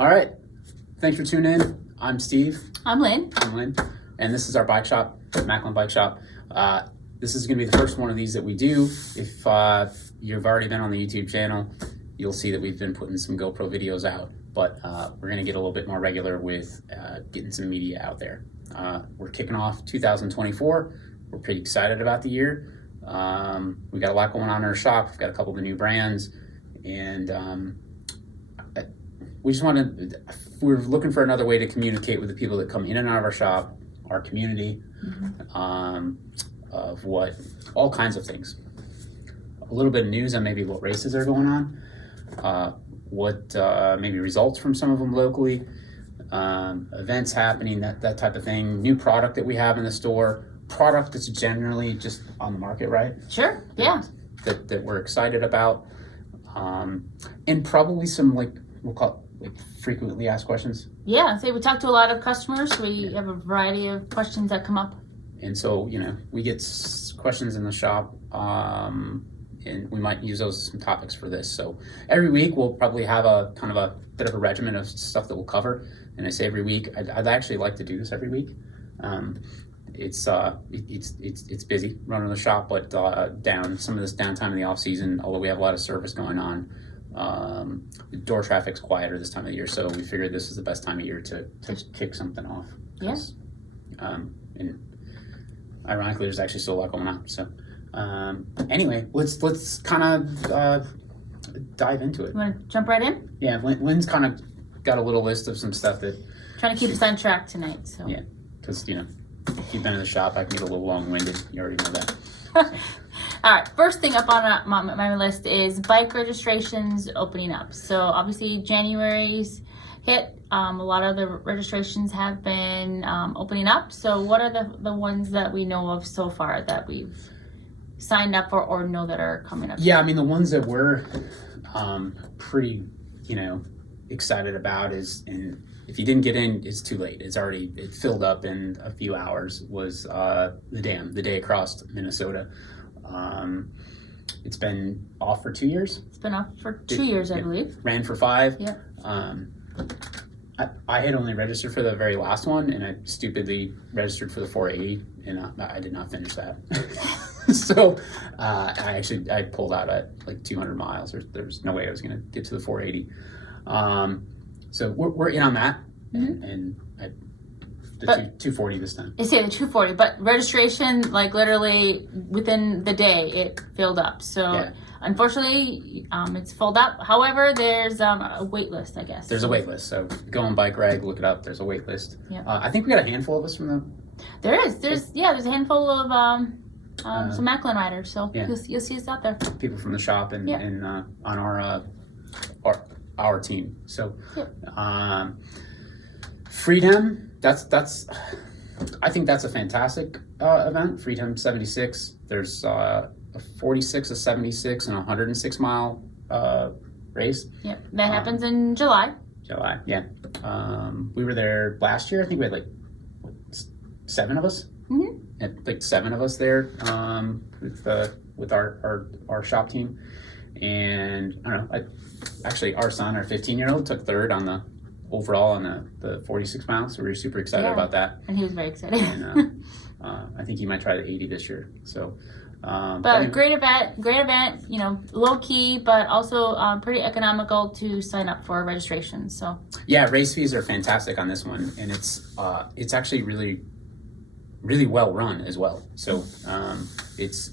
All right. Thanks for tuning in. I'm Steve. I'm Lynn. And this is our bike shop, Maklin Bike Shop. This is going to be the first one of these that we do. If you've already been on the YouTube channel, you'll see that we've been putting some GoPro videos out. But we're going to get a little bit more regular with getting some media out there. We're kicking off 2024. We're pretty excited about the year. We got a lot going on in our shop. We've got a couple of the new brands. And we just we're looking for another way to communicate with the people that come in and out of our shop, our community, of all kinds of things. A little bit of news on maybe what races are going on, maybe results from some of them locally, events happening, that type of thing, new product that we have in the store, product that's generally just on the market, right? Sure, yeah. That we're excited about, and probably some we'll call it frequently asked questions. Yeah, so we talk to a lot of customers. We have a variety of questions that come up. And so, we get questions in the shop, and we might use those as some topics for this. So every week we'll probably have a kind of a bit of a regimen of stuff that we'll cover. And I say every week, I'd actually like to do this every week. It's busy running the shop, but some of this downtime in the off season, although we have a lot of service going on, the door traffic's quieter this time of the year, so we figured this is the best time of year to kick something off. Yes. And ironically, there's actually still a lot going on. So anyway, let's kind of dive into it. You want to jump right in? Yeah, Lynn's kind of got a little list of some stuff that trying to keep us on track tonight. So yeah, because if you've been in the shop, I can get a little long-winded. You already know that. All right, first thing up on my list is bike registrations opening up. So obviously January's hit. A lot of the registrations have been opening up. So what are the ones that we know of so far that we've signed up for or know that are coming up? Yeah, I mean, the ones that we're pretty, excited about and if you didn't get in, it's too late. It filled up in a few hours, was the day across Minnesota. It's been off for 2 years. It's been off for 2 years, I believe. Ran for 5. Yeah. I had only registered for the very last one, and I stupidly registered for the 480, and I did not finish that. So I pulled out at 200 miles. There's no way I was going to get to the 480. So we're in on that, and 240 this time. I say the 240, but registration, literally within the day, it filled up. So yeah. Unfortunately, it's filled up. However, there's a wait list, I guess. There's a wait list. So go on Bike Rag, look it up. There's a wait list. Yeah. I think we got a handful of us from the. There is. There's a handful of some Maklin riders. So yeah. You'll see us out there. People from the shop and on our team. So, yeah. Freedom. That's. I think that's a fantastic event. Freedom 76. There's a 46, a 76, and a 106 mile race. Yeah, that happens in July. Yeah. We were there last year. I think we had 7 of us. Mm-hmm. 7 of us there with our shop team, and I don't know. Actually, our son, our 15-year-old, took 3rd on the overall on the 46 miles. So we were super excited about that. And he was very excited. And I think he might try the 80 this year. So. But anyway. Great event, low key, but also pretty economical to sign up for registration. So yeah, race fees are fantastic on this one, and it's actually really, really well run as well. So it's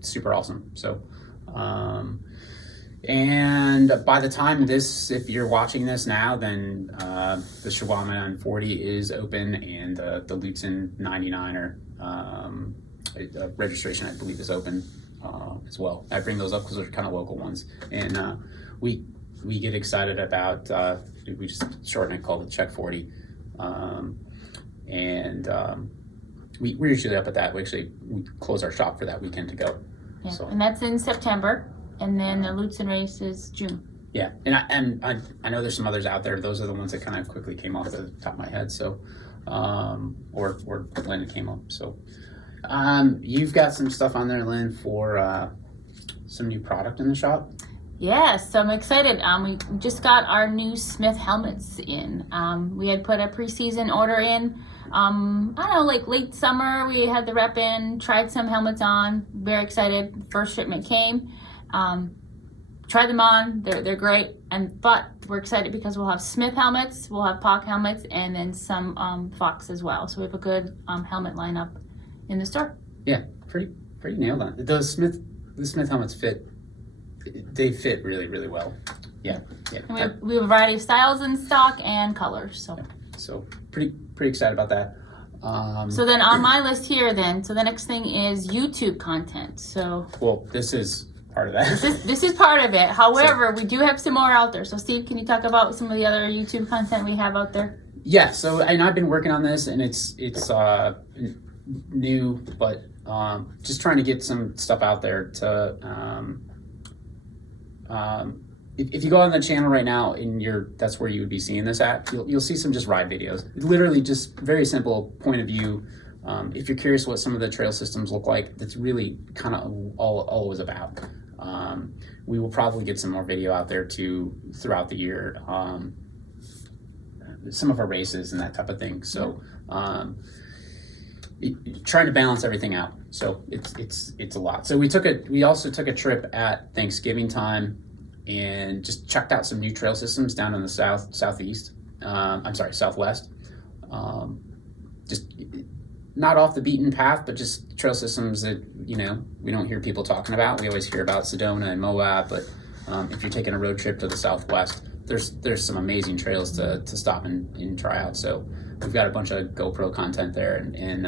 super awesome. So and by the time if you're watching this now, then the Shimano 40 is open, and the Lutzen 99er registration, I believe, is open as well. I bring those up because they're kind of local ones, and we get excited about. We just shorten it, called the Check 40, and we're usually up at that. We close our shop for that weekend to go. Yeah, so. And that's in September. And then the Lutzen race is June. Yeah, and I know there's some others out there. Those are the ones that kind of quickly came off the top of my head. So, or Lynn came up. So, you've got some stuff on there, Lynn, for some new product in the shop. Yeah, so I'm excited. We just got our new Smith helmets in. We had put a preseason order in. I don't know, like late summer. We had the rep in, tried some helmets on. Very excited. First shipment came. Tried them on. They're great. But we're excited because we'll have Smith helmets, we'll have POC helmets, and then some Fox as well. So we have a good helmet lineup in the store. Yeah, pretty nailed on. The Smith helmets fit. They fit really, really well. Yeah. And we have a variety of styles in stock and colors. So pretty excited about that. So then on my list here, so the next thing is YouTube content. So this is part of that. This is part of it. However, we do have some more out there. So Steve, can you talk about some of the other YouTube content we have out there? Yeah. So I've been working on this, and it's new, but just trying to get some stuff out there to. If you go on the channel right now, that's where you would be seeing this at. You'll see some just ride videos. Literally, just very simple point of view. If you're curious what some of the trail systems look like, that's really kind of all it was about. We will probably get some more video out there too throughout the year. Some of our races and that type of thing. So trying to balance everything out. So it's a lot. So we also took a trip at Thanksgiving time and just checked out some new trail systems down in the southwest. Just not off the beaten path, but just trail systems that we don't hear people talking about. We always hear about Sedona and Moab, but if you're taking a road trip to the southwest, there's some amazing trails to stop and try out. So we've got a bunch of GoPro content there, and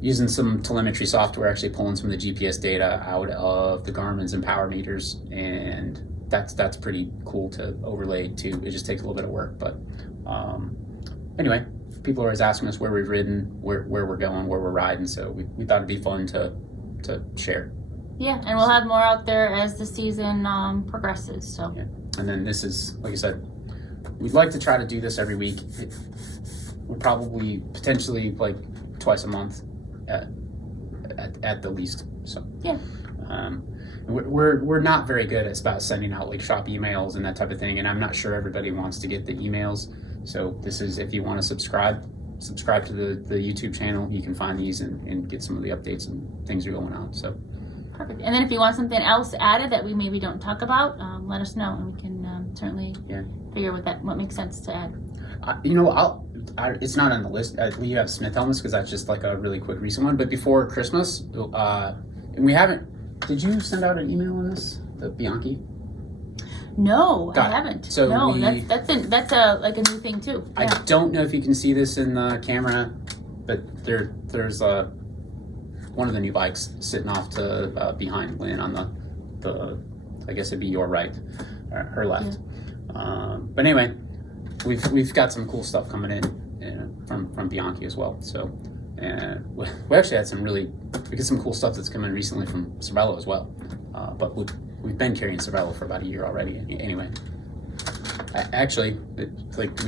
using some telemetry software, actually pulling some of the GPS data out of the Garmin's and power meters, and that's pretty cool to overlay too. It just takes a little bit of work, but anyway, people are always asking us where we've ridden, where we're going, where we're riding, so we thought it'd be fun to share. Yeah, and we'll have more out there as the season progresses. So. Yeah. And then this is, like I said, we'd like to try to do this every week. We're probably potentially like twice a month at the least. So yeah. We're not very good at about sending out like shop emails and that type of thing, and I'm not sure everybody wants to get the emails. So this is, if you want to subscribe to the YouTube channel, you can find these and get some of the updates and things are going on. So perfect. And then if you want something else added that we maybe don't talk about, let us know, and we can certainly figure what makes sense to add. It's not on the list. You have Smith helmets because that's just like a really quick recent one. But before Christmas, and we haven't. Did you send out an email on this, the Bianchi? No, I haven't. So that's a new thing too. Yeah. I don't know if you can see this in the camera, but there's one of the new bikes sitting off to behind Lynn on the I guess it'd be your right, or her left. Yeah. But anyway, we've got some cool stuff coming in from Bianchi as well. So we actually had we get some cool stuff that's coming recently from Cervelo as well. But we've been carrying Cervelo for about a year already. Anyway, actually, we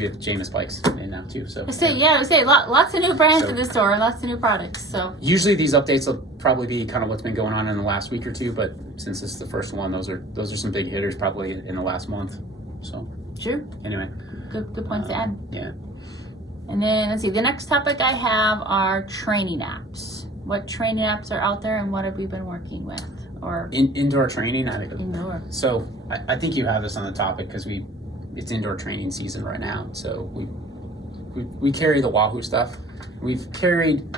have Jamis bikes in now too. So lots of new brands in the store and lots of new products. So usually these updates will probably be kind of what's been going on in the last week or two. But since this is the first one, those are some big hitters probably in the last month. So true. Anyway, good points to add. Yeah. And then let's see. The next topic I have are training apps. What training apps are out there, and what have we been working with? Or indoor training. Indoor. So I think you have this on the topic because it's indoor training season right now. So we carry the Wahoo stuff. We've carried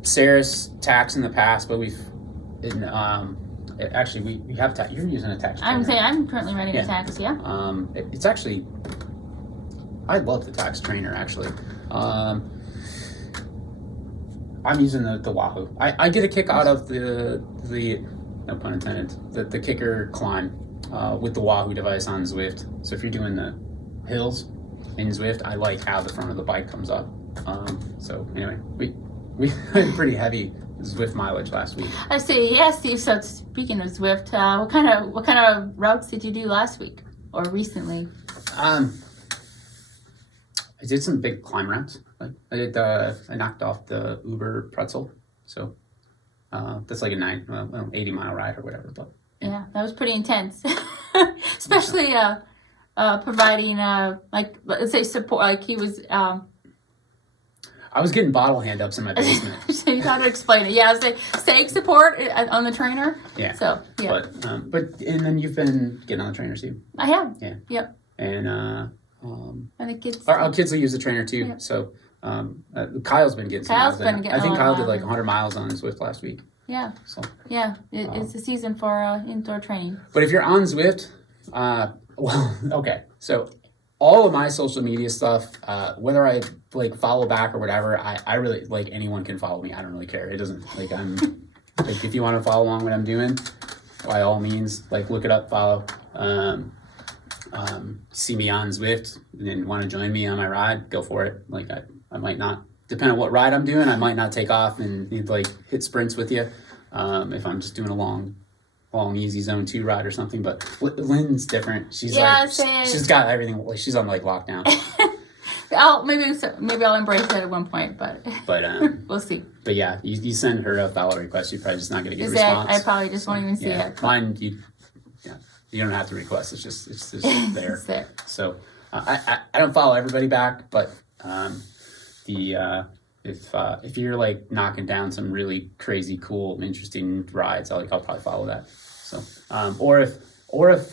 Ceres Tax in the past, but actually we have Tax. You're using a Tax trainer. I'm currently running a Tax. Yeah. It's actually, I love the Tax trainer actually. I'm using the Wahoo. I get a kick out of the no pun intended, the kicker climb with the Wahoo device on Zwift. So if you're doing the hills in Zwift, I like how the front of the bike comes up. So anyway, we had pretty heavy Zwift mileage last week. I see. Yeah, Steve. So speaking of Zwift, what kind of routes did you do last week or recently? I did some big climb routes. I knocked off the Uber pretzel, so that's like a 80-mile ride or whatever. But Yeah, that was pretty intense. Especially providing like, let's say support, like he was I was getting bottle hand-ups in my basement. so you had to explain it. Yeah, I was like stake support on the trainer. Yeah. So yeah. But and then you've been getting on the trainer too. I have. Yeah. Yep. And and the kids. our kids will use the trainer too. Yeah. So Kyle's been getting some Kyle's miles. been getting I think a lot Kyle of did miles. like 100 miles on Zwift last week. Yeah. So Yeah, it's the season for indoor training. but if you're on Zwift, well, okay. So all of my social media stuff, whether I like follow back or whatever, I really like anyone can follow me. I don't really care. It doesn't like I'm like if you want to follow along what I'm doing, by all means, like look it up, follow. See me on Zwift and then want to join me on my ride, go for it. Like I might not, depending on what ride I'm doing, I might not take off and like hit sprints with you. If I'm just doing a long easy zone 2 ride or something, but Lynn's different. She's she's got everything. Like she's on like lockdown. Maybe I'll embrace it at one point, but we'll see. But yeah, you send her a follow request, you're probably just not going to get a Exactly. response. I probably just won't even see it. Mine, you don't have to request. It's just there. It's there. So I don't follow everybody back, but if you're like knocking down some really crazy, cool, interesting rides, I'll probably follow that. So or if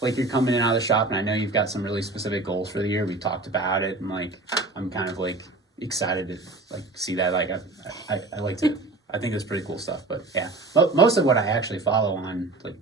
like you're coming in out of the shop and I know you've got some really specific goals for the year, we talked about it, and like I'm kind of like excited to like see that. Like I like to. I think it's pretty cool stuff. But yeah, most of what I actually follow on like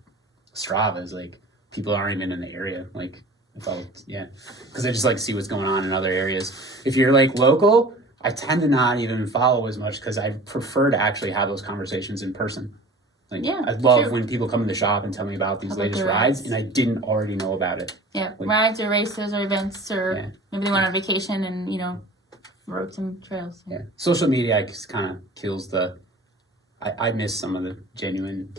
Strava is like people aren't even in the area. Like because I just like see what's going on in other areas. If you're like local, I tend to not even follow as much because I prefer to actually have those conversations in person. Like, yeah, I love when people come in the shop and tell me about these latest rides, and I didn't already know about it. Yeah, like, rides or races or events, or maybe they went on vacation and rode some trails. Yeah, social media kind of kills the. I miss some of the genuine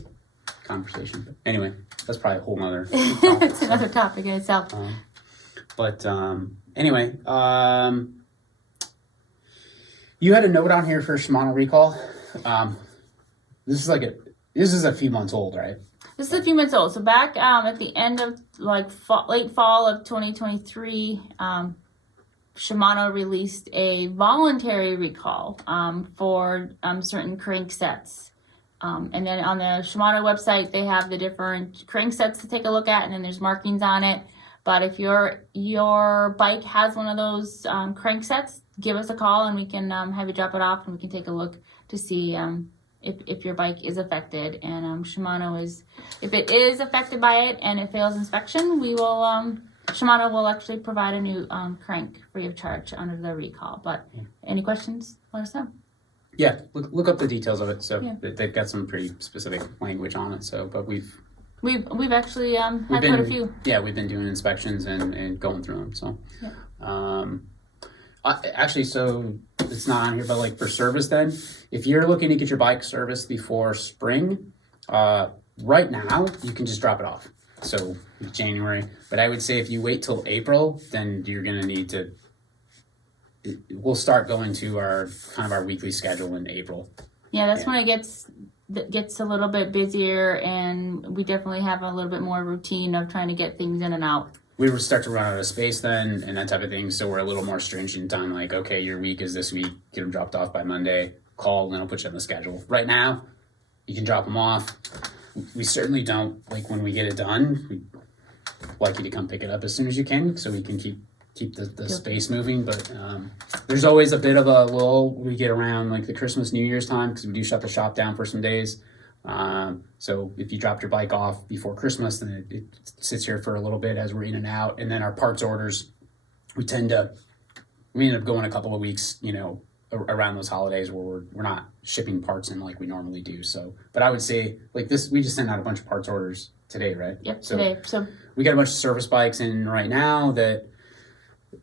conversation. But anyway, that's probably a whole nother. It's another topic in itself. Anyway, you had a note on here for Shimano recall. This is a few months old, right? This is a few months old. So back at the end of like late fall of 2023, Shimano released a voluntary recall for certain crank sets. And then on the Shimano website, they have the different crank sets to take a look at, and then there's markings on it. But if your bike has one of those crank sets, give us a call and we can have you drop it off and we can take a look to see if your bike is affected. And Shimano if it is affected by it and it fails inspection, Shimano will actually provide a new crank free of charge under the recall. But any questions, let us know. Yeah, look up the details of it. So they've got some pretty specific language on it. So, but we've actually had quite a few. Yeah, we've been doing inspections and going through them. So, actually, so it's not on here, but like for service, then if you're looking to get your bike serviced before spring, right now you can just drop it off. So January, but I would say if you wait till April, then you're gonna need to. We'll start going to our weekly schedule in April. Yeah, that's when it gets a little bit busier, and we definitely have a little bit more routine of trying to get things in and out. We would start to run out of space then and that type of thing, so we're a little more stringent on like, okay, your week is this week, get them dropped off by Monday, call, and then I'll put you on the schedule. Right now, you can drop them off. We certainly don't, like when we get it done, we'd like you to come pick it up as soon as you can so we can keep the space moving, but there's always a bit of a lull we get around like the Christmas, New Year's time because we do shut the shop down for some days. So if you dropped your bike off before Christmas, then it sits here for a little bit as we're in and out. And then our parts orders, we end up going a couple of weeks, around those holidays where we're not shipping parts in like we normally do. So, but I would say like this, we just sent out a bunch of parts orders today, right? Yep, today. So we got a bunch of service bikes in right now that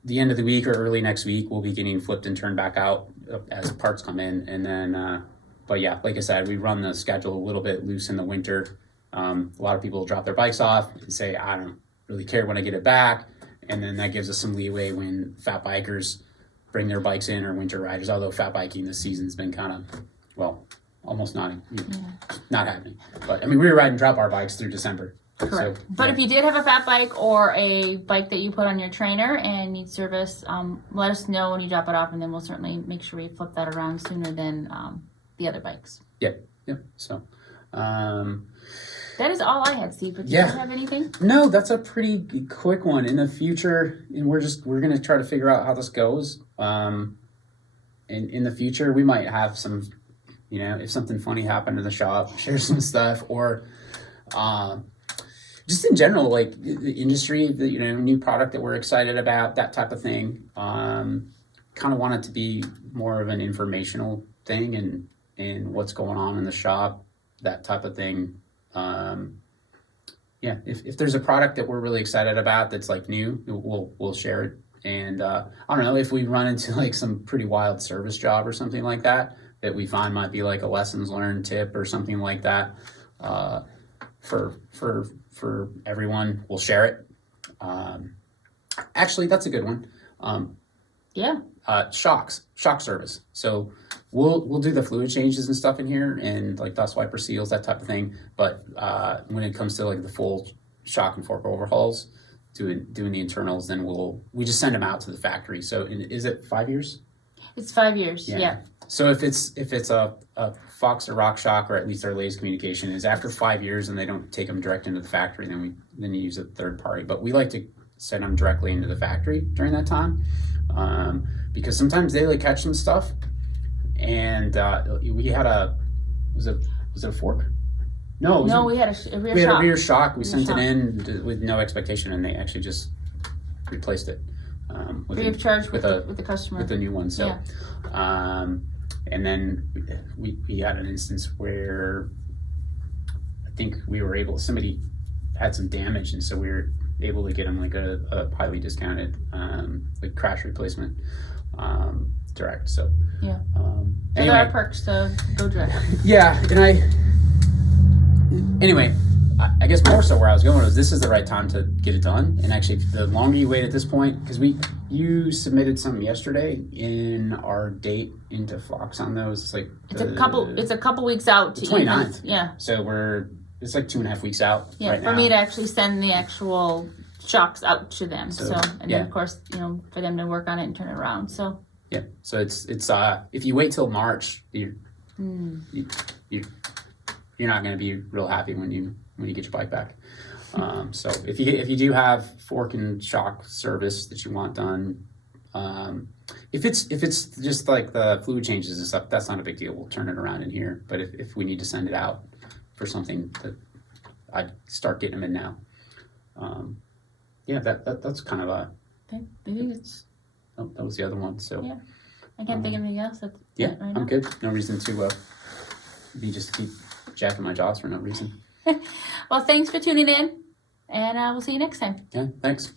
the end of the week or early next week we'll be getting flipped and turned back out as parts come in. And then, but yeah, like I said, we run the schedule a little bit loose in the winter. A lot of people drop their bikes off and say, I don't really care when I get it back. And then that gives us some leeway when fat bikers bring their bikes in or winter riders, although fat biking this season's been kind of, almost not happening. But I mean, we were riding drop bar bikes through December. Correct. So, but if you did have a fat bike or a bike that you put on your trainer and need service, let us know when you drop it off, and then we'll certainly make sure we flip that around sooner than the other bikes. Yeah. So, that is all I had, Steve. But do you have anything? No, that's a pretty quick one. In the future, and we're gonna try to figure out how this goes. In the future, we might have some, if something funny happened in the shop, share some stuff, or just in general, like the industry, new product that we're excited about, that type of thing. Kind of want it to be more of an informational thing and what's going on in the shop, that type of thing. If there's a product that we're really excited about that's like new, we'll share it. And I don't know, if we run into like some pretty wild service job or something like that we find might be like a lessons learned tip or something like that, for everyone, we'll share it. Actually, that's a good one. Shock service. So we'll do the fluid changes and stuff in here, and like dust wiper seals, that type of thing. But when it comes to like the full shock and fork overhauls, doing the internals, then we just send them out to the factory. So is it 5 years? It's 5 years. Yeah. So if it's a Fox or Rock Shock, or at least our latest communication is after 5 years and they don't take them direct into the factory, then you use a third party. But we like to send them directly into the factory during that time, because sometimes they like catch some stuff. And we had was it a fork? No, we had a rear shock. We had a rear shock. We sent it in with no expectation, and they actually just replaced it. Free of charge with the customer. With the new one. So, and then we had an instance where I think somebody had some damage, and so we were able to get them like a highly discounted like crash replacement direct. So so anyway. there are perks to go direct. Anyway, I guess more so where I was going was this is the right time to get it done. And actually, the longer you wait at this point, because you submitted something yesterday in our date into Fox on those. It's like it's a couple weeks out to 29th. So it's like 2.5 weeks out. Yeah, right for now. me to actually send the actual shocks out to them. So then of course, for them to work on it and turn it around. So so it's if you wait till March, you're not going to be real happy when you get your bike back. So if you do have fork and shock service that you want done, if it's just like the fluid changes and stuff, that's not a big deal. We'll turn it around in here. But if we need to send it out for something, that I'd start getting them in now. That's kind of a. I think it's. Oh, that was the other one. So I can't think of anything else. That's right now. I'm good. No reason to just keep jacking my jaws for no reason. Well, thanks for tuning in, and we'll see you next time. Yeah, thanks.